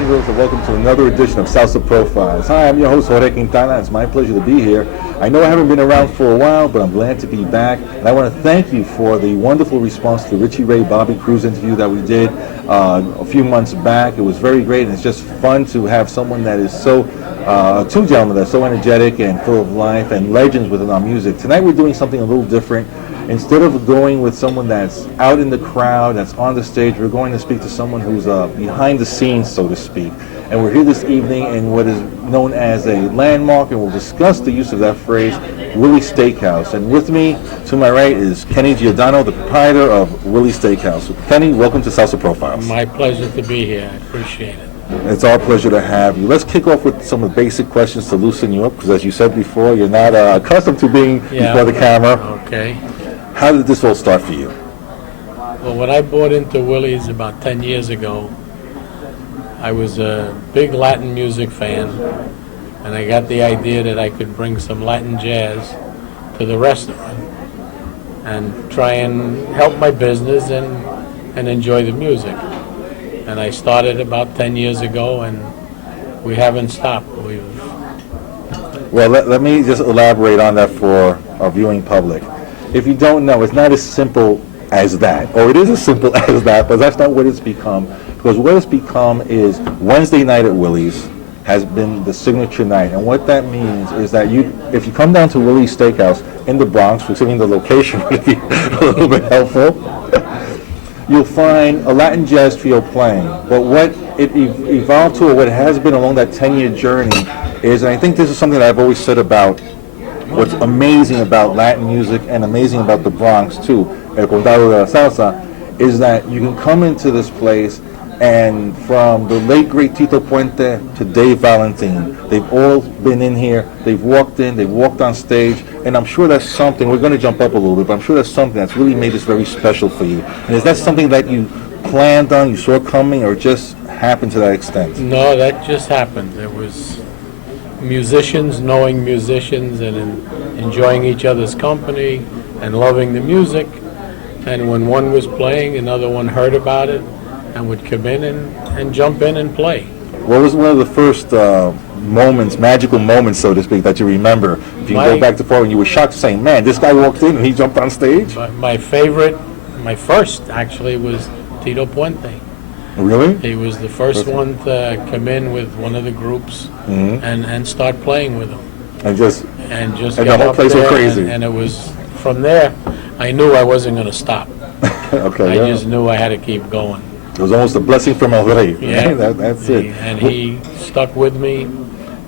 amigos, and welcome to another edition of Salsa Profiles. Hi, I'm your host, Jorge Quintana. It's my pleasure to be here. I know I haven't been around for a while, but I'm glad to be back. And I want to thank you for the wonderful response to the Richie Ray Bobby Cruz interview that we did a few months back. It was very great, and it's just fun to have someone that is so, two gentlemen that are so energetic and full of life and legends within our music. Tonight we're doing something a little different. Instead of going with someone that's out in the crowd, that's on the stage, we're going to speak to someone who's behind the scenes, so to speak. And we're here this evening in what is known as a landmark, and we'll discuss the use of that phrase, Willie's Steakhouse. And with me, to my right, is Kenny Giordano, the proprietor of Willie's Steakhouse. Kenny, welcome to Salsa Profiles. My pleasure to be here. I appreciate it. It's our pleasure to have you. Let's kick off with some of the basic questions to loosen you up, because as you said before, you're not accustomed to being before the camera. Okay. How did this all start for you? Well, when I bought into Willie's about 10 years ago, I was a big Latin music fan, and I got the idea that I could bring some Latin jazz to the restaurant and try and help my business and enjoy the music. And I started about 10 years ago, and we haven't stopped. Well, let me just elaborate on that for our viewing public. If you don't know, it's not as simple as that, or it is as simple as that, but that's not what it's become. Because what it's become is Wednesday night at Willie's has been the signature night, and what that means is that if you come down to Willie's Steakhouse in the Bronx, considering the location would be a little bit helpful, you'll find a Latin jazz trio playing. But what it evolved to, or what it has been along that 10-year journey, is, and I think this is something that I've always said about what's amazing about Latin music and amazing about the Bronx too, El Condado de la Salsa, is that you can come into this place and from the late great Tito Puente to Dave Valentin, they've all been in here, they've walked in, they've walked on stage, and I'm sure that's something, we're going to jump up a little bit, but I'm sure that's something that's really made this very special for you. And is that something that you planned on, you saw coming, or just happened to that extent? No, that just happened. There was musicians knowing musicians and enjoying each other's company and loving the music, and when one was playing, another one heard about it and would come in and jump in and play. What was one of the first moments, magical moments, so to speak, that you remember? If you can go back to far when you were shocked, saying, man, this guy walked in and he jumped on stage? My first actually was Tito Puente. Really? He was the first one to come in with one of the groups and start playing with them. And the whole place went crazy. And it was from there, I knew I wasn't going to stop. Okay. I just knew I had to keep going. It was almost a blessing from El Rey. Yeah. That's it. And he stuck with me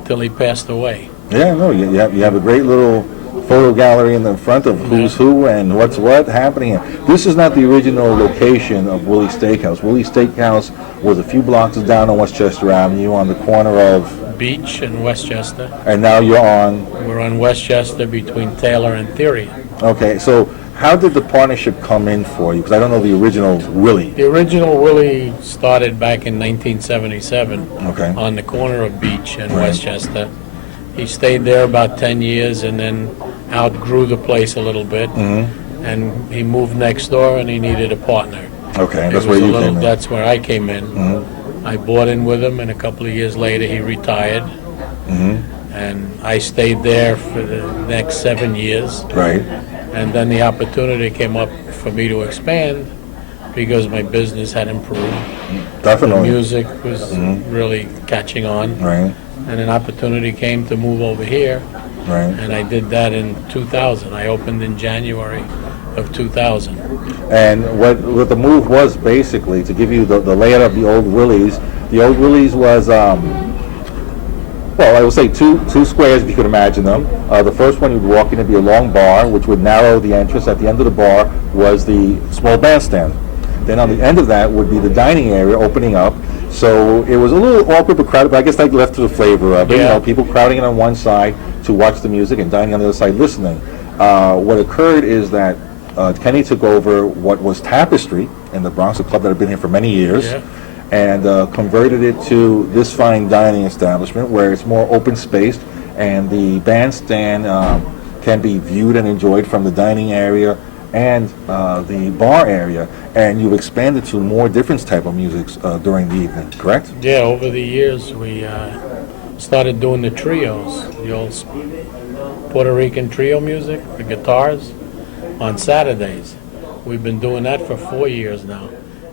till he passed away. Yeah, no, you have a great little photo gallery in the front of who's who and what's what happening here. This is not the original location of Willie's Steakhouse. Willie's Steakhouse was a few blocks down on Westchester Avenue on the corner of Beach and Westchester. And now we're on Westchester between Taylor and Theory. Okay, so how did the partnership come in for you? Because I don't know the original Willie. The original Willie started back in 1977 on the corner of Beach and Westchester. He stayed there about 10 years and then outgrew the place a little bit. And he moved next door and he needed a partner. Okay, that's where you came in. That's where I came in. I bought in with him, and a couple of years later he retired. And I stayed there for the next 7 years. Right. And then the opportunity came up for me to expand because my business had improved. Definitely. The music was really catching on. Right. And an opportunity came to move over here. Right. And I did that in 2000. I opened in January of 2000. And what the move was basically, to give you the layout of the old Willie's, was, well, I would say two squares, if you could imagine them. The first one, you'd walk in, it'd be a long bar, which would narrow the entrance. At the end of the bar was the small bandstand. Then on the end of that would be the dining area opening up. So it was a little awkward but crowded, but I guess that left to the flavor of it. Yeah. You know, people crowding in on one side to watch the music and dining on the other side listening. What occurred is that Kenny took over what was Tapestry in the Bronx, a club that had been here for many years, and converted it to this fine dining establishment where it's more open spaced, and the bandstand can be viewed and enjoyed from the dining area and the bar area, and you've expanded to more different type of music during the evening, correct? Yeah, over the years, we started doing the trios, the old Puerto Rican trio music, the guitars, on Saturdays. We've been doing that for 4 years now,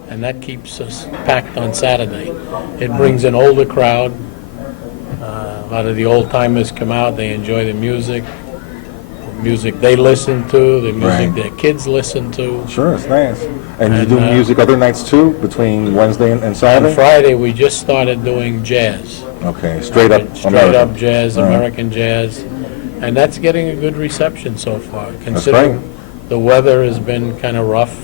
and that keeps us packed on Saturday. It brings an older crowd. A lot of the old-timers come out, they enjoy the music they listen to, the music Right. their kids listen to. Sure, it's nice. And you And, do music other nights too, between Wednesday and On Saturday? Friday, we just started doing jazz. Okay, straight up Straight American. up jazz, Right. American jazz, and that's getting a good reception so far, great. considering the weather has been kind of rough,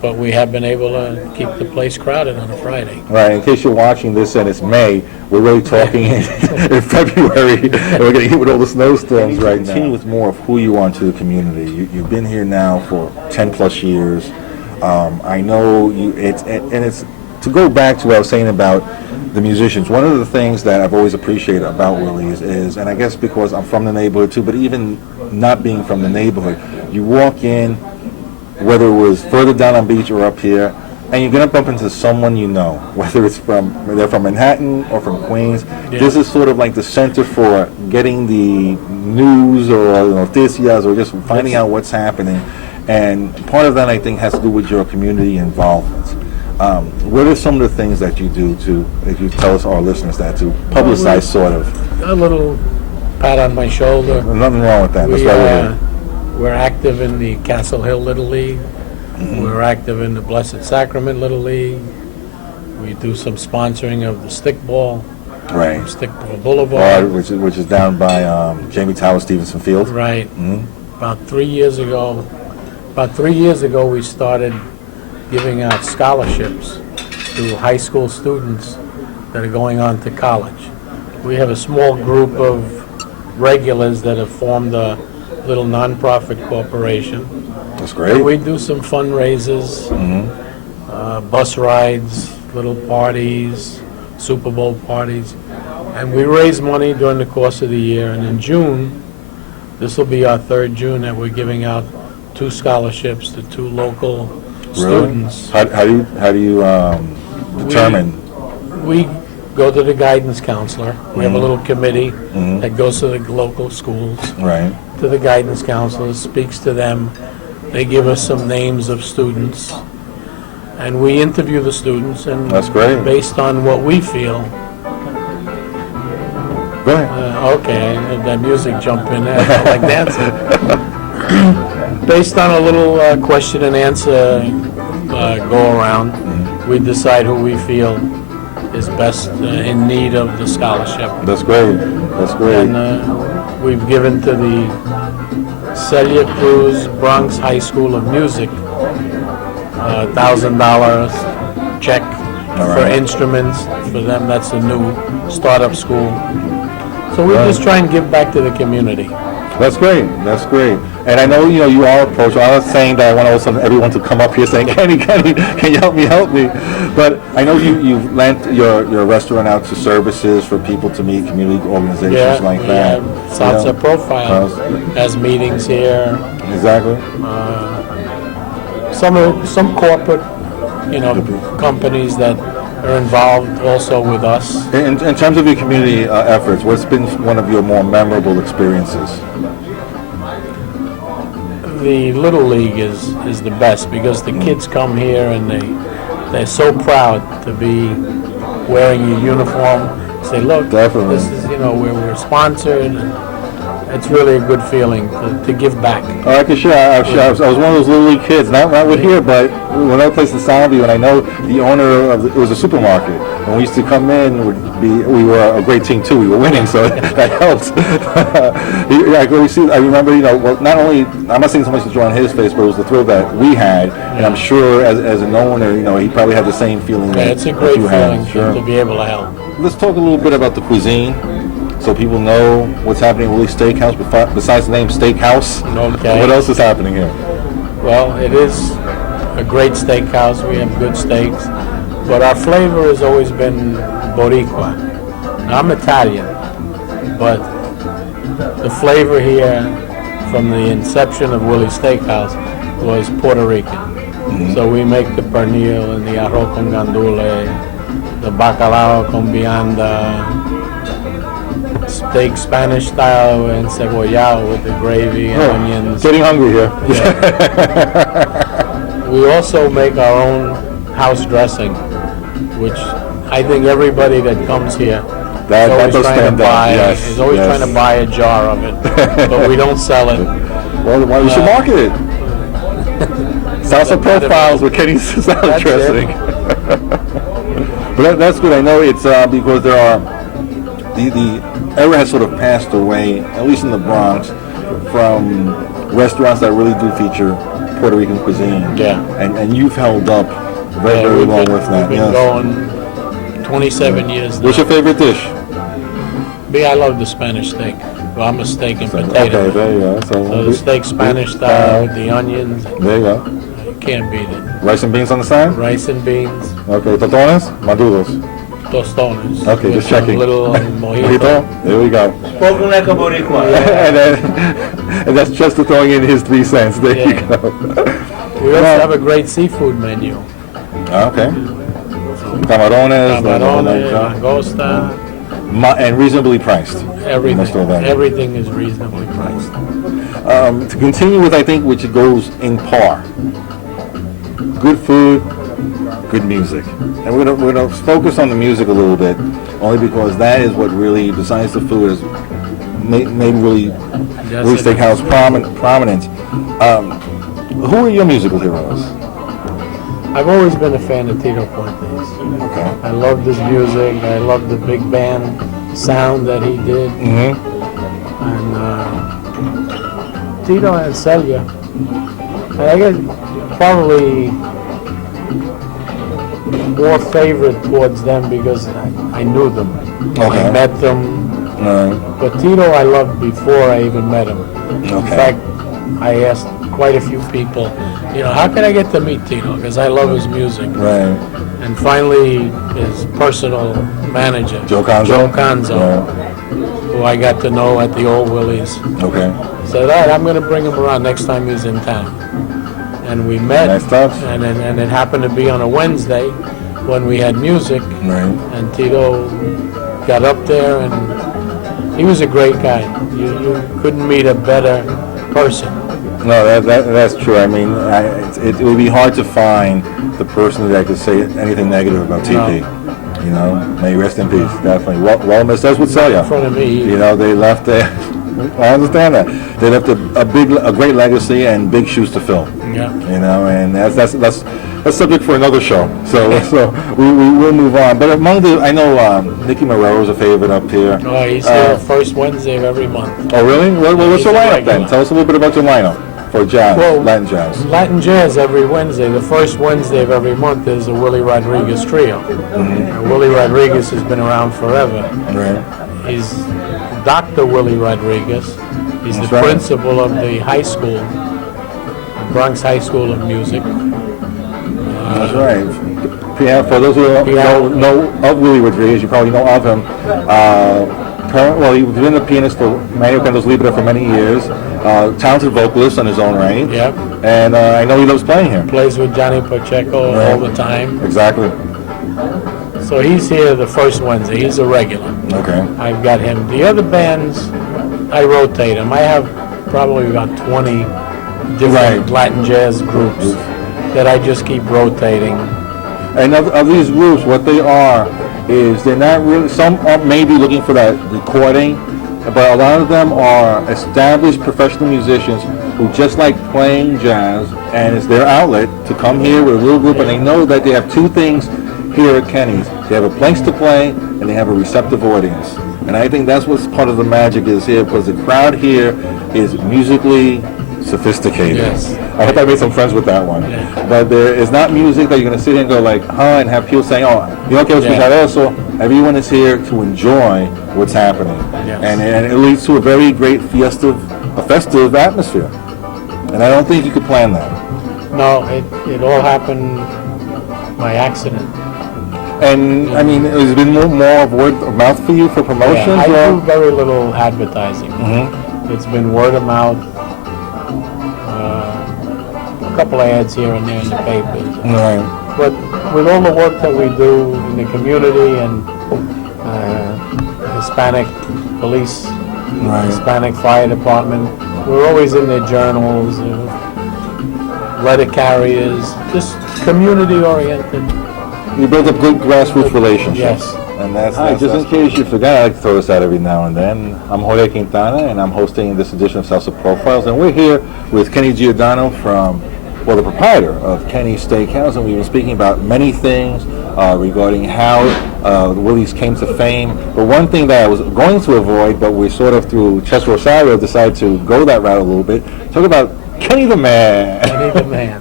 but we have been able to keep the place crowded on a Friday. Right, in case you're watching this and it's May, we're really talking in February, and we're getting hit with all the snowstorms right now. Continue with more of who you are to the community. You've been here now for 10 plus years. I know you, it's to go back to what I was saying about the musicians. One of the things that I've always appreciated about Willie's is, and I guess because I'm from the neighborhood too, but even not being from the neighborhood, you walk in, whether it was further down on Beach or up here, and you're going to bump into someone you know, whether they're from Manhattan or from Queens. Yeah. This is sort of like the center for getting the news or noticias or just finding out what's happening. And part of that, I think, has to do with your community involvement. What are some of the things that you do if you tell us, our listeners, that to publicize sort of? A little pat on my shoulder. Nothing wrong with that. That's why we're here. We're active in the Castle Hill Little League. We're active in the Blessed Sacrament Little League. We do some sponsoring of the stickball, Right. Stickball Boulevard. Which is down by Jamie Tower Stevenson Field. Right. Mhm. About 3 years ago, we started giving out scholarships to high school students that are going on to college. We have a small group of regulars that have formed a little nonprofit corporation. That's And great. we do some fundraisers, bus rides, little parties, Super Bowl parties, and we raise money during the course of the year. And in June, this will be our third June that we're giving out 2 scholarships to 2 local students. How do you determine? We go to the guidance counselor. We have a little committee that goes to the local schools, Right. to the guidance counselor, speaks to them. They give us some names of students, and we interview the students, and That's great. based on what we feel, Go ahead. okay, that music jump in there, I felt like dancing. Based on a little question and answer go around, we decide who we feel is best in need of the scholarship. That's great. That's great. And we've given to the Celia Cruz Bronx High School of Music $1,000 check for right. instruments for them. That's a new startup school. So we just try and give back to the community. That's great. That's great. And I know you are approachable. I'm not saying that I want all of a sudden everyone to come up here saying, Kenny, can you help me? But I know you've lent your restaurant out to services for people to meet, community organizations like we that. have Salsa Profile has meetings here. Exactly. Some corporate, companies that are involved also with us. In terms of your community efforts, what's been one of your more memorable experiences? The Little League is the best because the kids come here and they're so proud to be wearing a uniform. Say, look, Definitely. this is we're sponsored. And it's really a good feeling to give back. Oh, I can share. I was one of those little league kids, not with here, but another place in Soundview, and I know the owner of it was a supermarket. And we used to come in, we were a great team too. We were winning, so that helped. I remember, not only, I'm not saying so much the joy on his face, but it was the thrill that we had, and I'm sure as an owner, he probably had the same feeling. Yeah, it's a great you had. feeling Sure. to be able to help. Let's talk a little bit about the cuisine, so people know what's happening at Willie's Steakhouse. Besides the name Steakhouse, Okay. what else is happening here? Well, it is a great steakhouse. We have good steaks, but our flavor has always been Boricua. Now, I'm Italian, but the flavor here from the inception of Willie's Steakhouse was Puerto Rican. So we make the pernil and the arroz con gandule, the bacalao con vianda, steak Spanish style and cebollado with the gravy and onions. Getting hungry here. We also make our own house dressing, which I think everybody that comes here That does stand out. Yes, is always trying to buy a jar of it, but we don't sell it. Well, you should market it. Salsa profiles with Kenny's salad dressing. But that's good. I know it's because there are the era has sort of passed away, at least in the Bronx, from restaurants that really do feature Puerto Rican cuisine. Yeah. And you've held up very long with that. We've been going 27 years now. What's your favorite dish? Me, I love the Spanish steak. Well, I'm a steak and potato. Okay, there you go. So the steak Spanish style with the onions. There you go. You can't beat it. Rice and beans on the side? Rice and beans, Okay, totones? Maduros. tostones. Okay, with just some checking. little mojito. Mojito? There we go. Spoken like a Boricua. And that's just throwing in his 3 cents. There you Yeah. go. We also have a great seafood menu. Okay. Camarones. Camarones, langosta, And reasonably priced. Most of that. Everything is reasonably priced. To continue with, I think, which goes in par. Good food, good music. And we're gonna focus on the music a little bit, only because that is what really, besides the food, has made really Yes, Louis it Steakhouse prominent. Who are your musical heroes? I've always been a fan of Tito Puente's. Okay. I loved his music. I loved the big band sound that he did. Mm-hmm. And Tito and Celia. And I guess probably more favorite towards them because I knew them. Okay. I met them. But Tito I loved before I even met him. In fact, I asked quite a few people, how can I get to meet Tito? Because I love his music. Right. And finally, his personal manager, Joe Conzo. who I got to know at the old Willie's, Okay. said, all right, I'm going to bring him around next time he's in town. And we met, Nice stuff. and it happened to be on a Wednesday when we had music, Right. and Tito got up there, and he was a great guy. You couldn't meet a better person. No, that's true. I mean, it would be hard to find the person that could say anything negative about TP. May he rest in peace. Definitely. Well missed. That's what Celia. In front of me, They left there. I understand that. They left a great legacy and big shoes to fill. yeah. And that's subject for another show. So we will move on. But among I know Nicky Marrero is a favorite up here. Oh, he's here first Wednesday of every month. Oh, really? Well, what's your He's a lineup then? regular. Tell us a little bit about your lineup for jazz, Well, Latin jazz. Latin Jazz every Wednesday. The first Wednesday of every month is a Willie Rodriguez trio. And Willie Rodriguez has been around forever. Right. He's Dr. Willie Rodriguez. He's That's the right. principal of the high school, the Bronx High School of Music. That's right. For those who don't know of Willie Rodriguez, you probably know of him. He's been a pianist for Mario Cantos Libre for many years. Talented vocalist on his own right. Yep. And I know he loves playing here. Plays with Johnny Pacheco all the time. Exactly. So he's here the first Wednesday. He's a regular. Okay. I've got him. The other bands, I rotate them. I have probably about 20 different Latin jazz groups that I just keep rotating. And of these groups, what they are is they're not really, some are maybe looking for that recording, but a lot of them are established professional musicians who just like playing jazz, and it's their outlet to come here with a little group, and they know that they have 2 things here at Kenny's. They have a place to play, and they have a receptive audience. And I think that's what's part of the magic is here, because the crowd here is musically sophisticated. Yes. I hope I made some friends with that one. Yeah. But there is not music that you're going to sit here and go like, and have people saying, yo quiero escuchar eso. Everyone is here to enjoy what's happening. Yes. And it leads to a very great festive atmosphere. And I don't think you could plan that. No, it all happened by accident. And I mean, has it been more of word of mouth for you for promotions? Yeah, I or? do very little advertising. Mhm. It's been word of mouth. A couple of ads here and there in the papers. Right. But with all the work that we do in the community and Hispanic police, Right. Hispanic fire department, we're always in their journals, letter carriers, just community oriented. You build up good grassroots relationships. Yes. And just in case you forgot, I like to throw this out every now and then. I'm Jorge Quintana, and I'm hosting this edition of Salsa Profiles, and we're here with Kenny Giordano the proprietor of Kenny's Steakhouse, and we've been speaking about many things regarding how Willie's came to fame. But one thing that I was going to avoid, but we sort of through Chess Rosario decided to go that route a little bit, talk about Kenny the Man. Kenny the Man.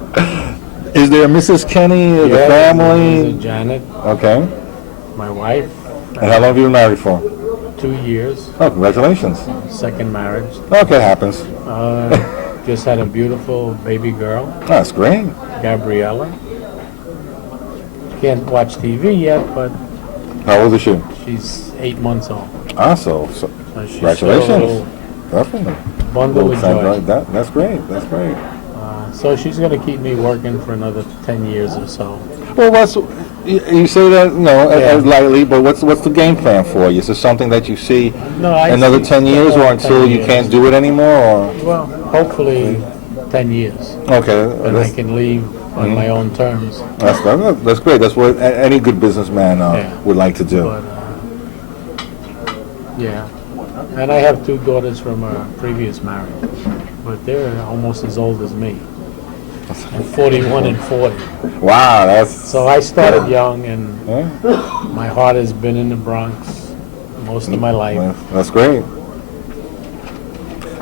Is there a Mrs. Kenny, the There's family? a Janet, Okay. my wife. And how long have you been married for? 2 years, Oh, congratulations. second marriage. Okay, happens. Just had a beautiful baby girl, Oh, that's great. Gabriella. Can't watch TV yet, but How old is she? she's 8 months old. So So she's congratulations. still a little Definitely. bundle of joy. That's great. That's great. So she's going to keep me working for another 10 years or so. Well, you say that as lightly, but what's the game plan for you? Is this something that you see No, I another see 10 years, or another until 10 you years. can't do it anymore? Or Well, hopefully 10 years. okay, And I can leave on my own terms. that's great. That's what any good businessman would like to do. But, yeah. And I have 2 daughters from a previous marriage, but they're almost as old as me. I'm 41 and 40. Wow, that's So I started young, and yeah, my heart has been in the Bronx most of my life. that's great.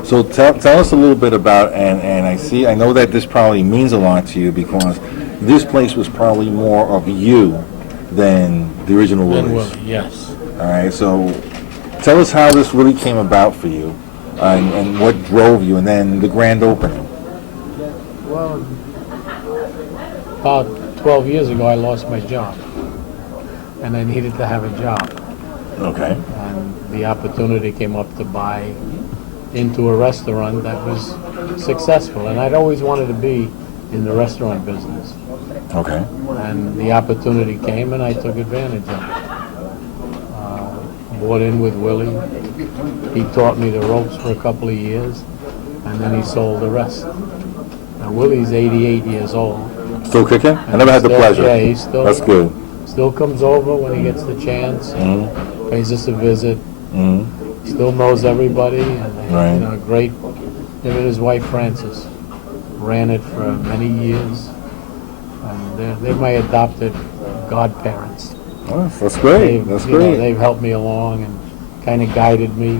So tell us a little bit about, and I know that this probably means a lot to you because this place was probably more of you than the original Ben Willie's. Willie, yes. All right, so tell us how this really came about for you, and what drove you, and then the grand opening. Well, about 12 years ago, I lost my job, and I needed to have a job. Okay. And the opportunity came up to buy into a restaurant that was successful, and I'd always wanted to be in the restaurant business. Okay. And the opportunity came, and I took advantage of it. Bought in with Willie. He taught me the ropes for a couple of years, and then he sold the rest. Now Willie's 88 years old. Still kicking? I never had the pleasure. Yeah, he's still. That's good. Still comes over when he gets the chance. Mm-hmm. Pays us a visit. Mm-hmm. Still knows everybody. And Right. great. Him and his wife Frances ran it for many years, and they're my adopted godparents. Oh, that's great. That's great. They've helped me along and kind of guided me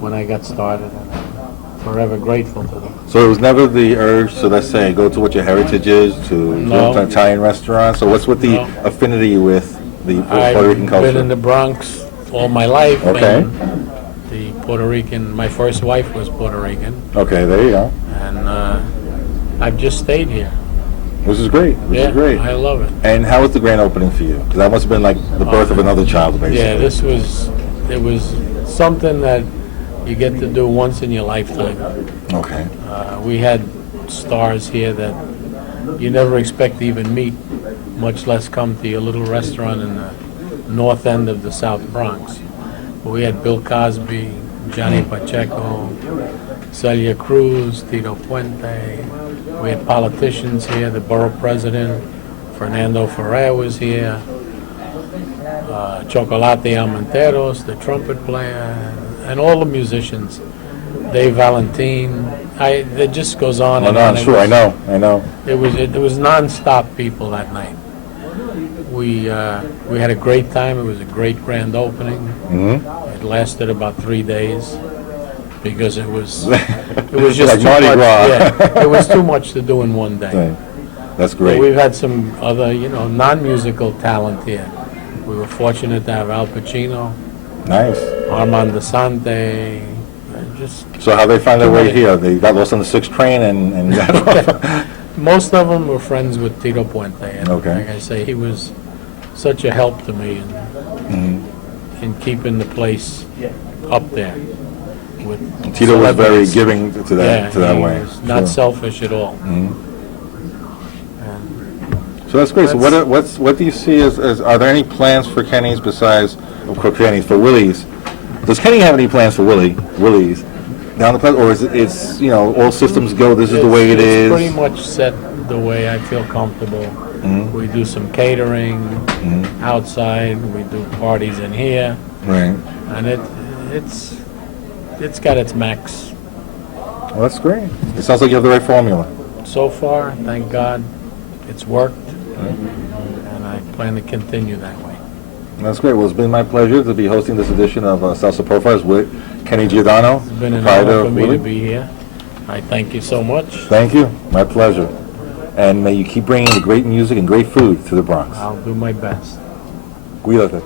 when I got started, and I'm forever grateful to them. So it was never the urge to, let's say, go to what your heritage is, to go to an Italian restaurant. So what's with the affinity with the Puerto Rican culture? I've been in the Bronx all my life. Okay. And the Puerto Rican, my first wife was Puerto Rican, Okay, there you go. and I've just stayed here. This is great. This is great. I love it. And how was the grand opening for you? Because that must have been like the birth of another child, basically. Yeah, it was something that you get to do once in your lifetime. Okay. We had stars here that you never expect to even meet, much less come to your little restaurant in the north end of the South Bronx. But we had Bill Cosby, Johnny Pacheco, Celia Cruz, Tito Puente. We had politicians here. The borough president, Fernando Ferrer, was here. Chocolate Almonteros, the trumpet player, and all the musicians. Dave Valentin. It just goes on and on. Sure, I know. It was non-stop people that night. We had a great time. It was a great grand opening. Mm-hmm. It lasted about 3 days because it was just Like too Mardi much. Gras. Yeah, it was too much to do in one day. Right. That's But great. we've had some other, non-musical talent here. We were fortunate to have Al Pacino, Nice. Armand Desante, just So how they find their way many. here? They got lost on the 6th train and got off. most of them were friends with Tito Puente. And Okay. like I say, he was such a help to me in keeping the place up there. With Tito was very celebrities. giving to that he way. was not Sure. selfish at all. So that's great. So That's- what do you see as are there any plans for Kenny's besides, of course, Kenny's, for Willie's? Does Kenny have any plans for Willie's down the plan, or is it's, all systems go, this is the way it It's is? pretty much set the way I feel comfortable. We do some catering outside, we do parties in here, Right. and it's got its max. Well, that's great. It sounds like you have the right formula. So far, thank God, it's worked, and I plan to continue that way. That's great. Well, it's been my pleasure to be hosting this edition of Salsa Profiles with Kenny Giordano. It's been an prior honor to for me to Willie. be here. I thank you so much. Thank you. My pleasure. And may you keep bringing the great music and great food to the Bronx. I'll do my best. Cuídate.